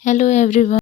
Hello everyone.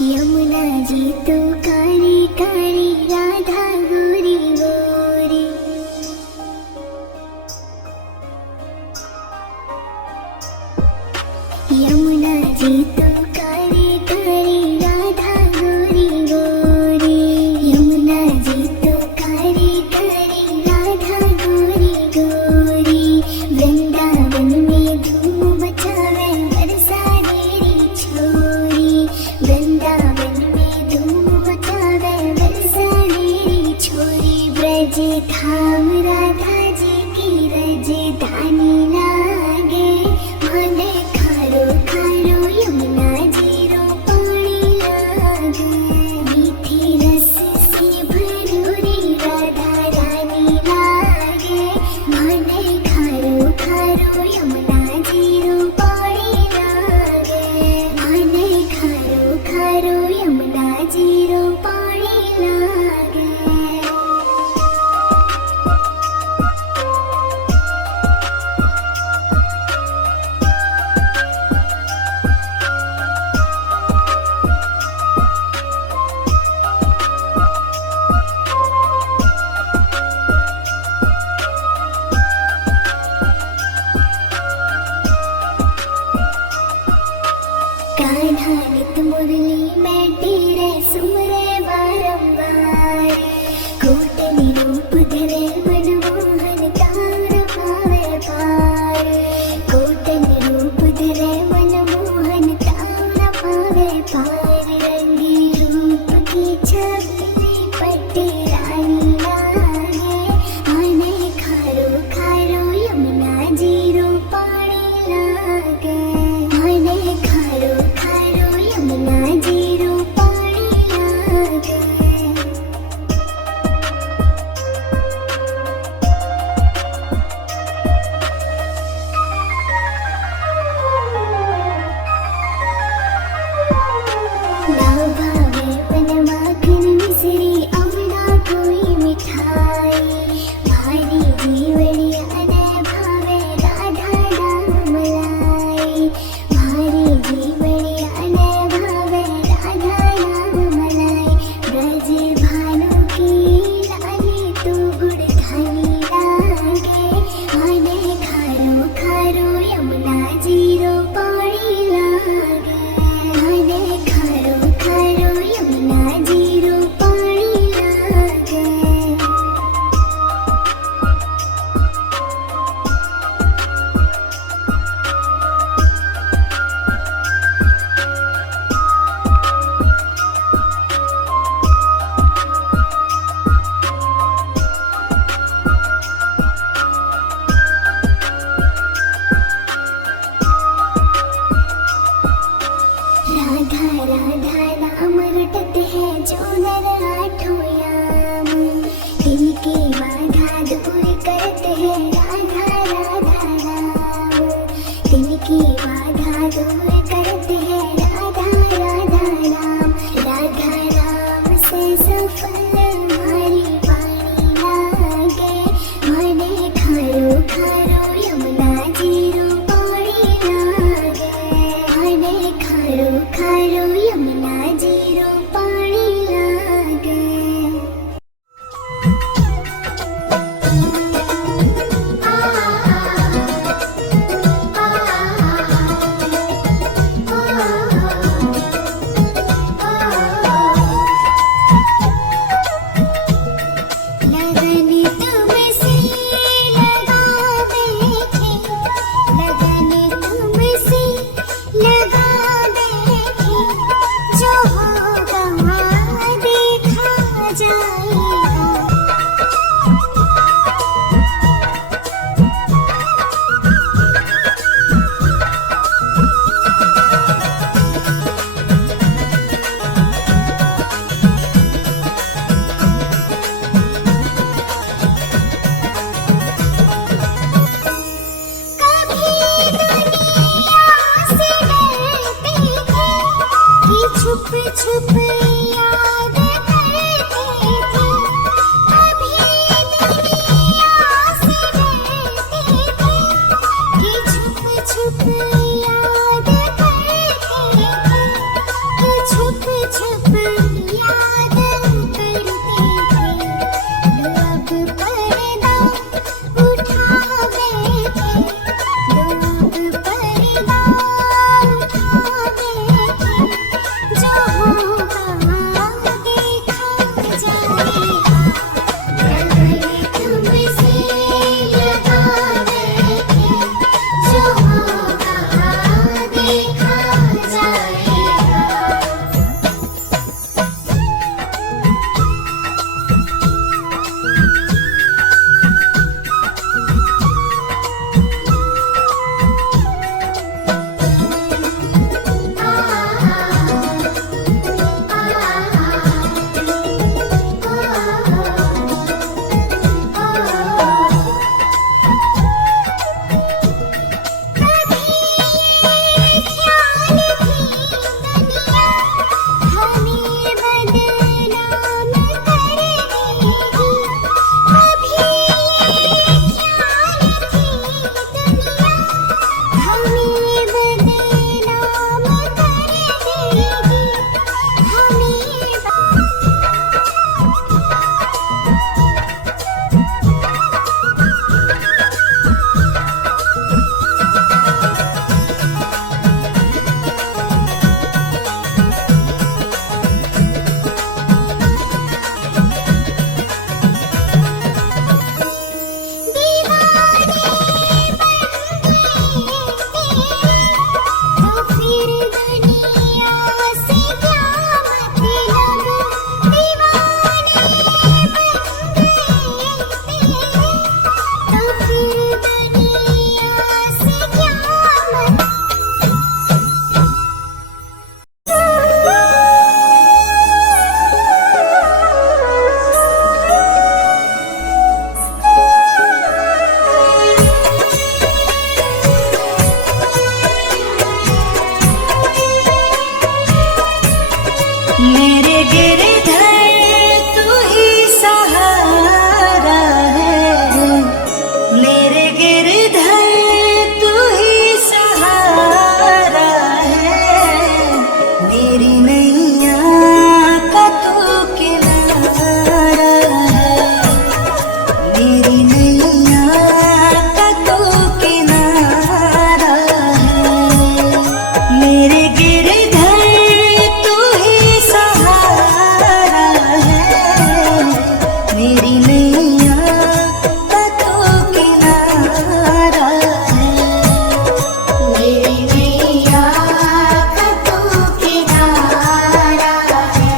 Yamuna ji तो कारी कारी राधा गोरी गोरी। यमुना जी तो कारी कारी राधा गोरी गोरी। यमुना जी तो कारी कारी राधा गोरी गोरी। वृंदावन में धूम मचावे बरसा देरी छोरी। वृंदावन में धूम मचावे बरसा देरी छोरी। ब्रज धाम राधा जी की राजधानी लागे। मन खारो खारो यमुना जी रो पानी लागे। मीठी रस से भरोरी राधा रानी लागे। मन खारो खारो यमुना जी रो पानी लागे। मन खारो खारो यमुना जी रो पानी लागे। कान्हा नित मुरली में तेरे सुमरे बारंबार। कोटि रूप धरे मनमोहन तार पावे पार। कोटि रूप धरे मनमोहन तार पावे पार। रंगी रूप की छवि पट्टी रानी लागे। आने खारो खारो यमुना जी रो पानी लागे। आने खारो खारो यमुना जी रो पानी लागे। ना भावे बन माखन मिश्री अब ना कोई मिठाई। भारी जीवड़ी अने भावे राधा नाम मलाई। भारी जीवड़ी अने भावे राधा नाम मलाई। ब्रज भानु की रानी तू गुड़धानी लागे। आने खारो खारो यमुना जी रो पानी लागे। आने खारो खारो यमुना जी रो पानी लागे। राधा राधा नाम रटत है जो नर आठों याम। तिनकी बाधा दूर करत है राधा राधा राम। तिनकी बाधा दूर करत है राधा राधा राम। राधा राम से सफल हमारी पानी लागे। मने खारो खारो यमुना जी रो पानी लागे। मने खारो खारो यमुना जी रो पानी लागे। लगन तुमसे लगावे थे। लगन तुमसे लगावे थे। जो होगा मेरे गिरधर तू ही सहारा है, मेरे गिरधर तू ही सहारा है, मेरी नैया का तू किनारा है, मेरी नैया का तू किनारा है, मेरे गिरधर तू ही सहारा है, मेरी नैया का तू किनारा है, मेरी नैया का तू किनारा है।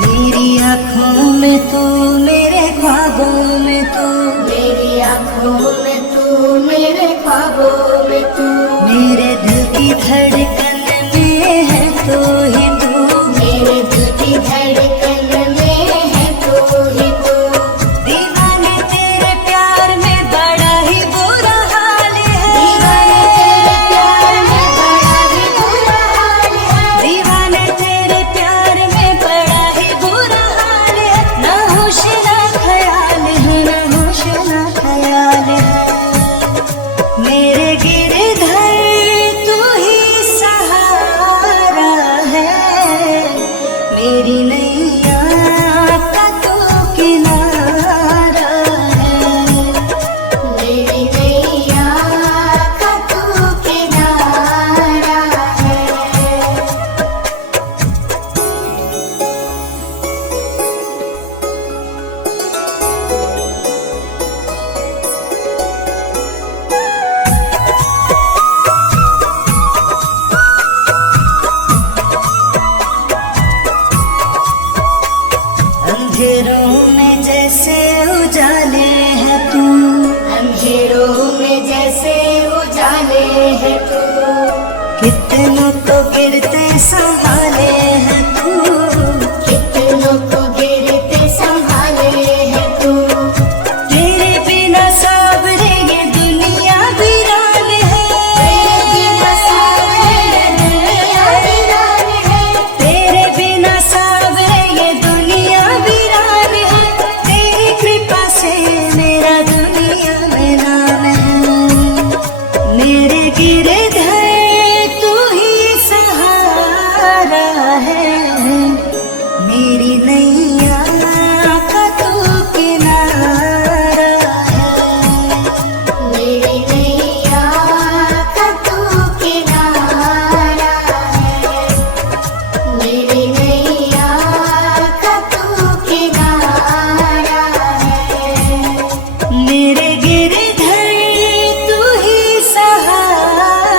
मेरी आँखों में तू, मेरे ख्वाबों में तू, मेरी आँखों में तू, मेरे ख्वाबों में तू, मेरे दिल की धड़कन में है तू ही तू, मेरे दिल की धड़कन में है तू ही तू। दीवाने तेरे प्यार में बड़ा ही बुरा हाल दीवाने तेरे प्यार है, में बड़ा ही बुरा हाल है। दीवाने तेरे प्यार में बड़ा ही बुरा हाल है, ना होश ना ख्याल है, ना होश ना ख्याल है, मेरे गिरधर तू ही सहारा है, मेरी नैया का तू किनारा है, मेरी नैया का तू किनारा है। अंधेरों में जैसे उजाले है तू, अंधेरों में जैसे उजाले है तू, कितनों को गिरते संभाले है तू, कितनों को गिरते संभाले है तू। तेरे बिना सावरे ये दुनिया वीरान तेरे बिना सावरे ये दुनिया है, वीरान है। तेरे बिना सावरे ये दुनिया वीरान है, तेरी कृपा से मेरा दुनिया में नाम है, मेरे गिरधर तू ही सहारा है, मेरी नैया का तू किनारा है, मेरी नैया का तू किनारा है। मेरी नैया का तू किनारा है। मेरे गिरधर तू ही सहारा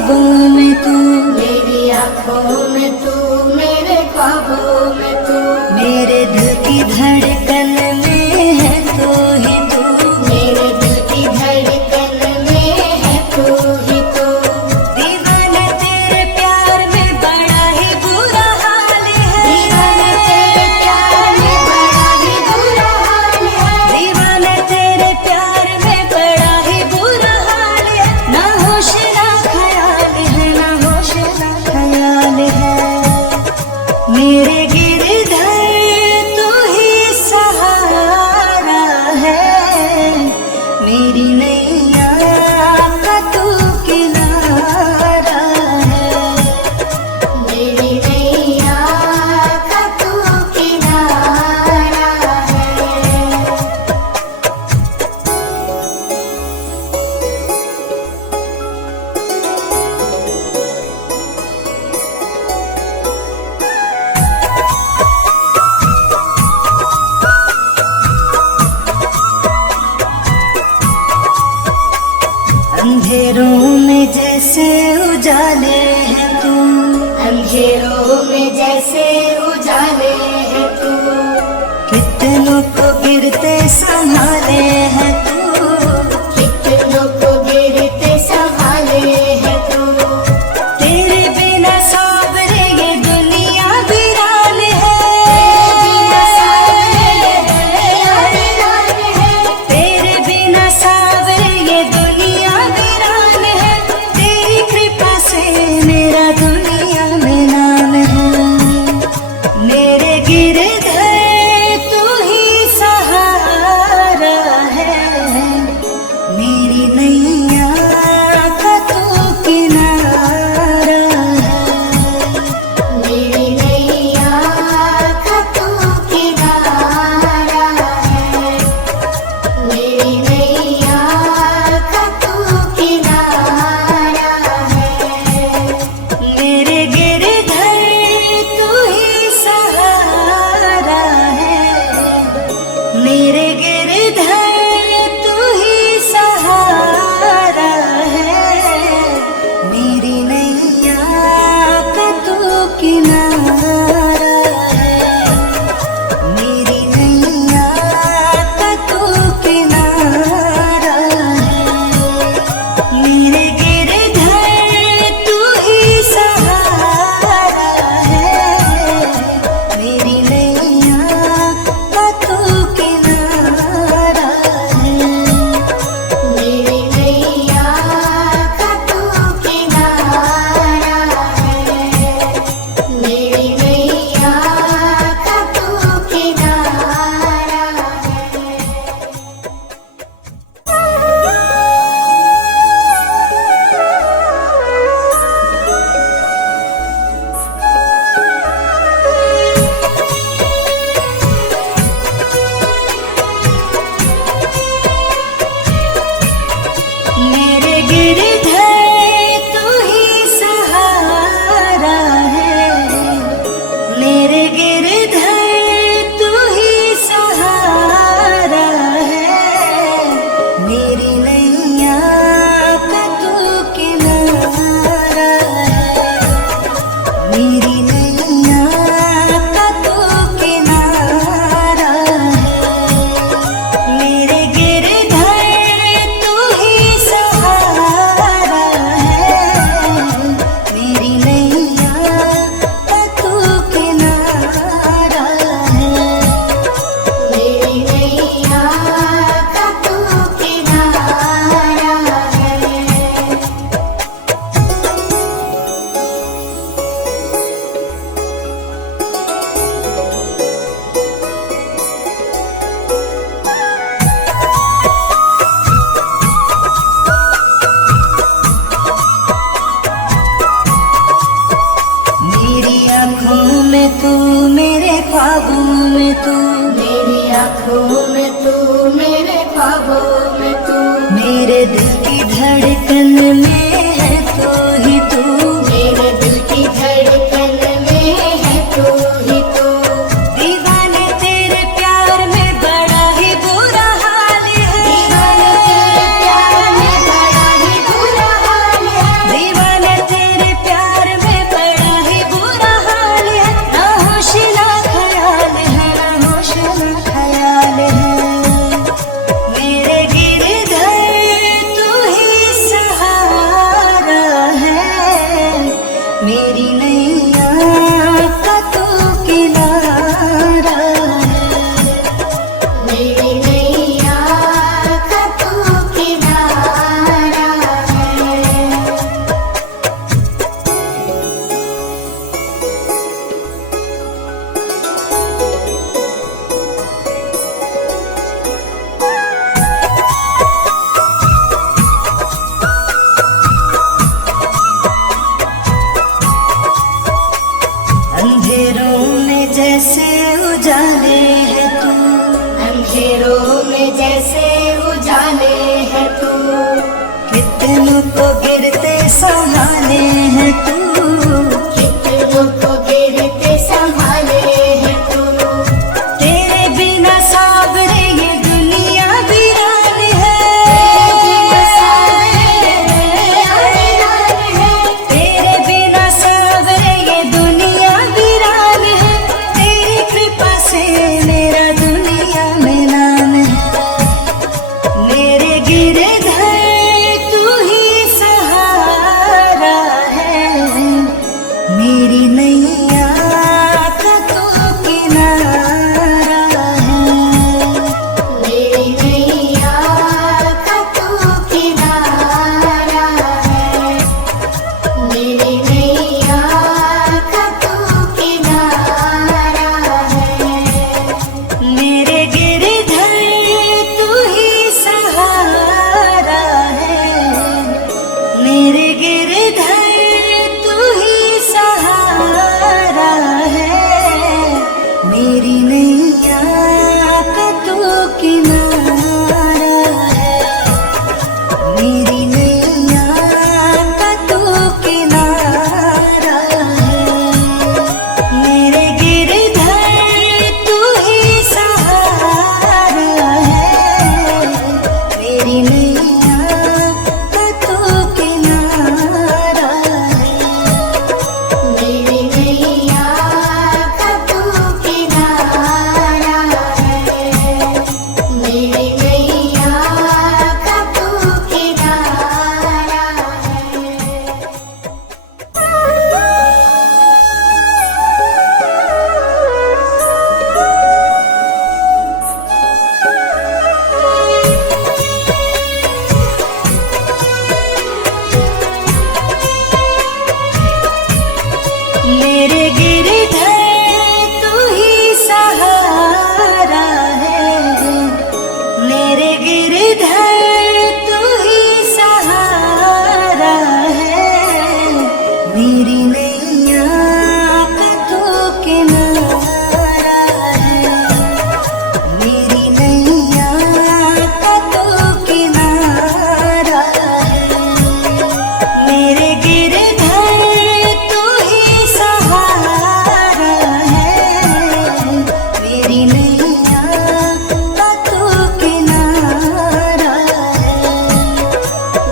ख्वाबों में तू, मेरी आँखों में तू, मेरे ख्वाबों में तू, मेरे दिल की धड़कन में है तू ही तू, मेरे दिल की धड़कन में है तू ही तू। दीवाने तेरे प्यार में बड़ा ही बुरा हाल है, दीवाने तेरे प्यार में बड़ा ही बुरा हाल है, दीवाने तेरे प्यार में बड़ा ही बुरा हाल है। ना होश ना ख्याल है, ना होश ना ख्याल है। मेरे गिरधर तू ही सहारा है, मेरी नैया का तू किनारा है। मेरी नैया का तू किनारा है। अंधेरों में जैसे उजाले है तू, अंधेरों में जैसे उजाले है तू, कितनों को गिरते संभाले है तू, कितनों को गिरते संभाले है तू। तेरे बिना सावरे ये दुनिया वीरान है, बिना सावरे दुनिया वीरान है, तेरे बिना सावरे ये दुनिया वीरान है। तेरी कृपा से मेरा दुनिया में नाम है। मेरे गिरधर तू ही सहारा है, मेरी नैया का तू किनारा है। मेरी नैया का तू किनारा है, मेरी नैया का तू किनारा है। मेरे गिरधर तू ही सहारा है, मेरे गिरधर तू ही सहारा है। मेरी नैया का तू किनारा है, मेरी नैया का तू किनारा है। मेरे गिरधर तू ही सहारा है, मेरी नैया का तू किनारा है। मेरी नैया का तू किनारा है, मेरी नैया का तू किनारा मेरे गिरधर तू ही सहारा है, मेरे गिरधर तू ही सहारा है। मेरी नैया का तू किनारा है, मेरी नैया का तू किनारा है। मेरे गिरधर तू ही सहारा है, मेरी नैया का तू किनारा है। मेरी नैया का तू किनारा है। मेरी आँखों में तू, मेरे ख्वाबों में तू, मेरी आँखों में तू, मेरे ख्वाबों में तू, मेरे दिल की धड़कन में है तू ही तू, मेरे दिल की धड़कन में है तू ही तू। दीवाने तेरे प्यार में बड़ा ही बुरा हाल है, दीवाने तेरे प्यार में बड़ा ही बुरा हाल है, दीवाने संभाले है तू, कितनों को गिरते संभाले है तू। तेरे बिना सावरे ये दुनिया वीरान है, तेरे बिना सावरे ये दुनिया वीरान है। तेरी कृपा से मेरा दुनिया में नाम है, मेरे गिरधर तू ही सहारा है। मेरी नैया का तू किनारा है, मेरी नैया का तू किनारा है, मेरी नैया का तू किनारा है। मेरे गिरधर तू ही सहारा है, मेरे गिरधर तू ही सहारा है। मेरी नैया का तू किनारा है, मेरी नैया का तू किनारा है। मेरे गिरधर तू ही सहारा है, मेरी नैया का तू किनारा है। मेरी नैया का तू किनारा है, मेरी नैया का तू किनारा मेरे गिरधर तू ही सहारा है, मेरे गिरधर तू ही सहारा है। मेरी नैया का तू किनारा है, मेरी नैया का तू किनारा है। मेरे गिरधर तू ही सहारा है, मेरी नैया का तू किनारा है।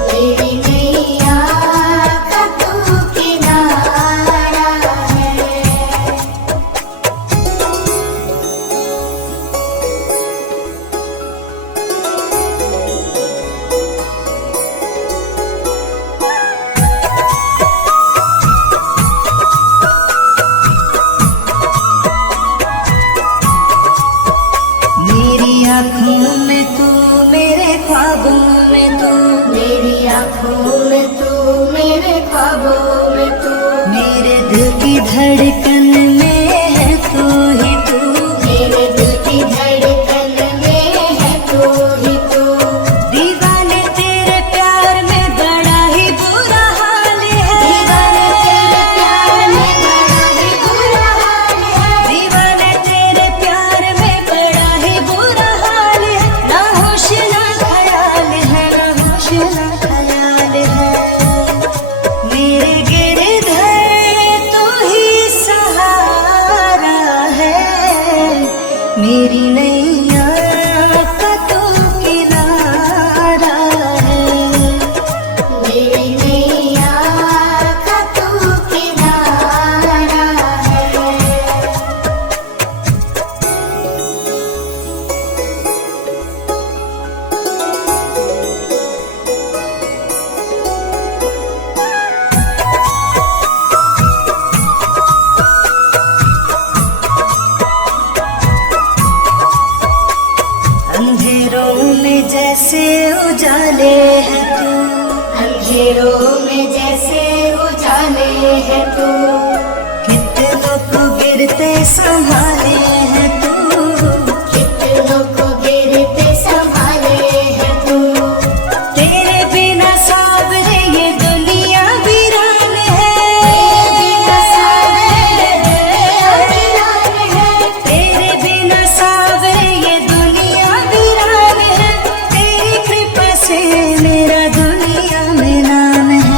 मेरी नैया का तू किनारा है। मेरी आँखों में तू, मेरे ख्वाबों में तू, मेरी आँखों में तू, मेरे ख्वाबों में तू, मेरे दिल की धड़कन में है तू ही तू। मेरे दिल की धड़कन में है तू ही तू। दीवाने तेरे प्यार में बड़ा ही बुरा हाल है, दीवाने तेरे प्यार में बड़ा ही बुरा हाल है। दीवाने तेरे प्यार में बड़ा ही बुरा हाल है। ना होश ना ख्याल है, ना होश ना ख्याल है। मेरे गिरधर तू ही सहारा है, मेरी नैया का तू किनारा है। मेरी नैया का तू किनारा है। अंधेरों में जैसे उजाले है तू, अंधेरों में जैसे उजाले है तू। कितनों को गिरते संभाले है तू, कितनों को गिरते संभाले है तू। तेरे बिना सावरे ये दुनिया वीरान है, तेरे बिना सावरे ये दुनिया वीरान है। तेरी कृपा से मेरा दुनिया में नाम है,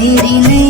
मेरी नैया